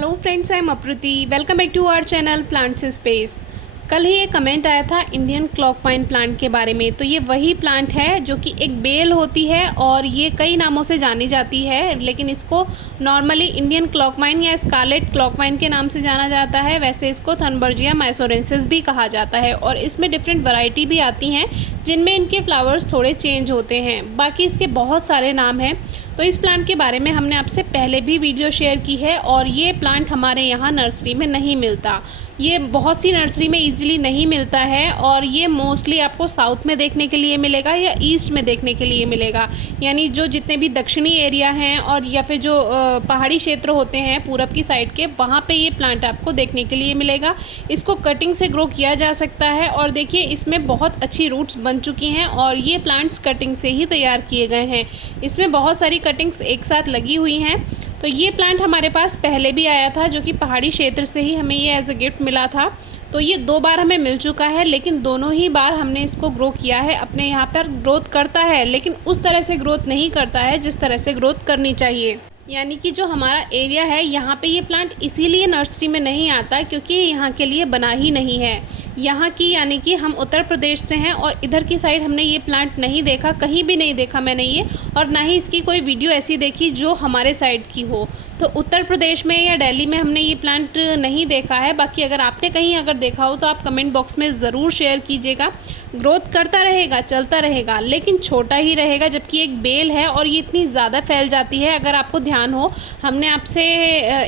Hello friends, I am Apruti. Welcome back to our channel plants space. कल ही एक comment आया था इंडियन क्लॉक पाइन प्लांट के बारे में। तो ये वही प्लांट है जो कि एक बेल होती है और ये कई नामों से जानी जाती है, लेकिन इसको नॉर्मली इंडियन क्लॉक पाइन या स्कारलेट क्लॉक पाइन के नाम से जाना जाता है। वैसे इसको थनबर्जिया माइसोरेंसिस भी कहा जाता है और इसमें डिफरेंट वैरायटी भी आती हैं जिनमें इनके फ्लावर्स थोड़े चेंज होते हैं। बाकी इसके बहुत सारे नाम हैं। तो इस प्लांट के बारे में हमने आपसे पहले भी वीडियो शेयर की है और ये प्लांट हमारे यहाँ नर्सरी में नहीं मिलता। ये बहुत सी नर्सरी में इजीली नहीं मिलता है और ये मोस्टली आपको साउथ में देखने के लिए मिलेगा या ईस्ट में देखने के लिए मिलेगा। यानी जो जितने भी दक्षिणी एरिया हैं और या फिर जो पहाड़ी क्षेत्र होते हैं पूरब की साइड के, वहाँ पे ये प्लांट आपको देखने के लिए मिलेगा। इसको कटिंग से ग्रो किया जा सकता है और देखिए इसमें बहुत अच्छी रूट्स बन चुकी हैं और ये प्लांट्स कटिंग से ही तैयार किए गए हैं। इसमें बहुत सारी कटिंग्स एक साथ लगी हुई हैं। तो ये प्लांट हमारे पास पहले भी आया था, जो कि पहाड़ी क्षेत्र से ही हमें ये एज अ गिफ्ट मिला था। तो ये 2 बार हमें मिल चुका है, लेकिन दोनों ही बार हमने इसको ग्रो किया है। अपने यहाँ पर ग्रोथ करता है, लेकिन उस तरह से ग्रोथ नहीं करता है जिस तरह से ग्रोथ करनी चाहिए। यानी कि जो हमारा एरिया है यहाँ पे ये प्लांट इसीलिए नर्सरी में नहीं आता क्योंकि यहाँ के लिए बना ही नहीं है। यहाँ की यानी कि हम उत्तर प्रदेश से हैं और इधर की साइड हमने ये प्लांट नहीं देखा, कहीं भी नहीं देखा मैंने ये, और ना ही इसकी कोई वीडियो ऐसी देखी जो हमारे साइड की हो। तो उत्तर प्रदेश में या दिल्ली में हमने ये प्लांट नहीं देखा है। बाकी अगर आपने कहीं अगर देखा हो तो आप कमेंट बॉक्स में ज़रूर शेयर कीजिएगा। ग्रोथ करता रहेगा, चलता रहेगा, लेकिन छोटा ही रहेगा, जबकि एक बेल है और ये इतनी ज़्यादा फैल जाती है। अगर आपको ध्यान हो, हमने आपसे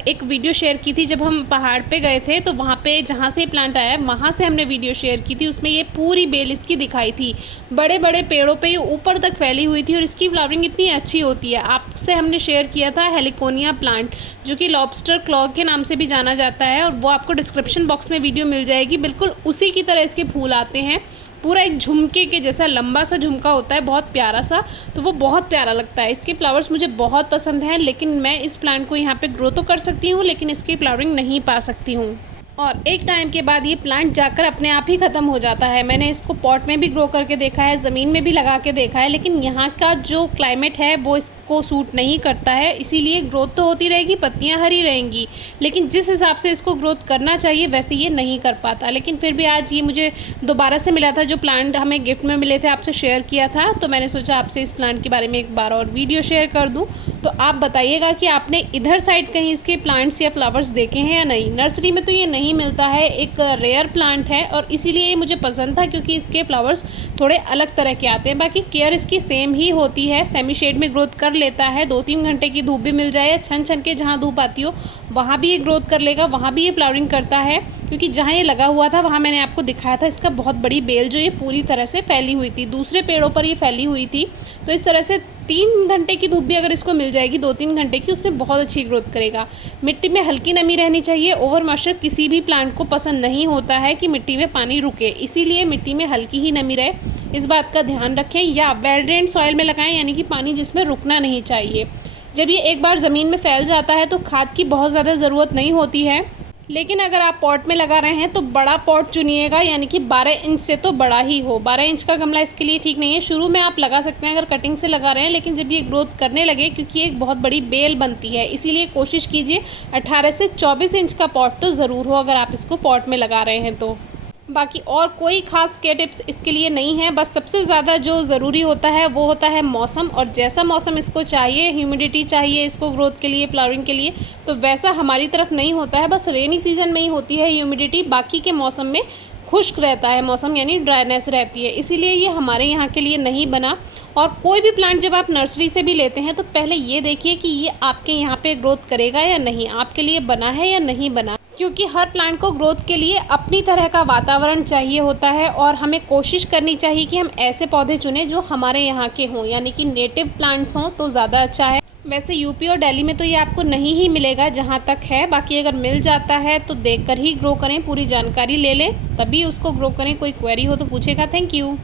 एक वीडियो शेयर की थी जब हम पहाड़ पे गए थे, तो वहाँ पे जहाँ से प्लांट आया वहाँ से हमने वीडियो शेयर की थी। उसमें ये पूरी बेल इसकी दिखाई थी, बड़े बड़े पेड़ों पे ये ऊपर तक फैली हुई थी और इसकी फ्लावरिंग इतनी अच्छी होती है। आपसे हमने शेयर किया था हेलिकोनिया प्लांट, जो कि लॉबस्टर क्लॉ के नाम से भी जाना जाता है, और वो आपको डिस्क्रिप्शन बॉक्स में वीडियो मिल जाएगी। बिल्कुल उसी की तरह इसके फूल आते हैं, पूरा एक झुमके के जैसा लंबा सा झुमका होता है, बहुत प्यारा सा। तो वो बहुत प्यारा लगता है। इसके फ्लावर्स मुझे बहुत पसंद हैं, लेकिन मैं इस प्लांट को यहाँ पे ग्रो तो कर सकती हूँ, लेकिन इसकी फ्लावरिंग नहीं पा सकती हूँ और एक टाइम के बाद ये प्लांट जाकर अपने आप ही ख़त्म हो जाता है। मैंने इसको पॉट में भी ग्रो करके देखा है, ज़मीन में भी लगा के देखा है, लेकिन यहाँ का जो क्लाइमेट है वो इसको सूट नहीं करता है। इसीलिए ग्रोथ तो होती रहेगी, पत्तियाँ हरी रहेंगी, लेकिन जिस हिसाब से इसको ग्रोथ करना चाहिए वैसे ये नहीं कर पाता। लेकिन फिर भी आज ये मुझे दोबारा से मिला था, जो प्लांट हमें गिफ्ट में मिले थे, आपसे शेयर किया था। तो मैंने सोचा आपसे इस प्लांट के बारे में एक बार और वीडियो शेयर कर दूँ। तो आप बताइएगा कि आपने इधर साइड कहीं इसके प्लांट्स या फ्लावर्स देखे हैं या नहीं। नर्सरी में तो ये नहीं मिलता है, एक रेयर प्लांट है और इसीलिए ये मुझे पसंद था क्योंकि इसके फ्लावर्स थोड़े अलग तरह के आते हैं। बाकी केयर इसकी सेम ही होती है, सेमी शेड में ग्रोथ कर लेता है। 2-3 घंटे की धूप भी मिल जाए या छन छन के जहाँ धूप आती हो वहाँ भी ये ग्रोथ कर लेगा, वहाँ भी ये फ्लावरिंग करता है। क्योंकि जहाँ ये लगा हुआ था वहाँ मैंने आपको दिखाया था इसका बहुत बड़ी बेल जो ये पूरी तरह से फैली हुई थी, दूसरे पेड़ों पर ये फैली हुई थी। तो इस तरह से 3 घंटे की धूप भी अगर इसको मिल जाएगी, 2-3 घंटे की, उसमें बहुत अच्छी ग्रोथ करेगा। मिट्टी में हल्की नमी रहनी चाहिए। ओवर मॉइस्चर किसी भी प्लांट को पसंद नहीं होता है कि मिट्टी में पानी रुके, इसीलिए मिट्टी में हल्की ही नमी रहे, इस बात का ध्यान रखें। या वेल ड्रेन्ड सॉइल में लगाएं, यानी कि पानी जिसमें रुकना नहीं चाहिए। जब ये एक बार ज़मीन में फैल जाता है तो खाद की बहुत ज़्यादा ज़रूरत नहीं होती है, लेकिन अगर आप पॉट में लगा रहे हैं तो बड़ा पॉट चुनिएगा, यानी कि 12 इंच से तो बड़ा ही हो। 12 इंच का गमला इसके लिए ठीक नहीं है। शुरू में आप लगा सकते हैं अगर कटिंग से लगा रहे हैं, लेकिन जब ये ग्रोथ करने लगे, क्योंकि एक बहुत बड़ी बेल बनती है, इसीलिए कोशिश कीजिए 18 से 24 इंच का पॉट तो ज़रूर हो अगर आप इसको पॉट में लगा रहे हैं तो। बाकी और कोई खास के टिप्स इसके लिए नहीं है। बस सबसे ज़्यादा जो ज़रूरी होता है वो होता है मौसम, और जैसा मौसम इसको चाहिए, ह्यूमिडिटी चाहिए इसको ग्रोथ के लिए, फ्लावरिंग के लिए, तो वैसा हमारी तरफ नहीं होता है। बस रेनी सीजन में ही होती है ह्यूमिडिटी, बाकी के मौसम में खुश्क रहता है मौसम, यानी ड्राइनेस रहती है, इसीलिए ये हमारे यहाँ के लिए नहीं बना। और कोई भी प्लांट जब आप नर्सरी से भी लेते हैं तो पहले ये देखिए कि ये आपके यहाँ पे ग्रोथ करेगा या नहीं, आपके लिए बना है या नहीं बना, क्योंकि हर प्लांट को ग्रोथ के लिए अपनी तरह का वातावरण चाहिए होता है और हमें कोशिश करनी चाहिए कि हम ऐसे पौधे चुनें जो हमारे यहाँ के हों, यानी कि नेटिव प्लांट्स हों तो ज़्यादा अच्छा है। वैसे यूपी और दिल्ली में तो ये आपको नहीं ही मिलेगा जहाँ तक है। बाकी अगर मिल जाता है तो देखकर ही ग्रो करें, पूरी जानकारी ले लें तभी उसको ग्रो करें। कोई क्वेरी हो तो पूछेगा। Thank you.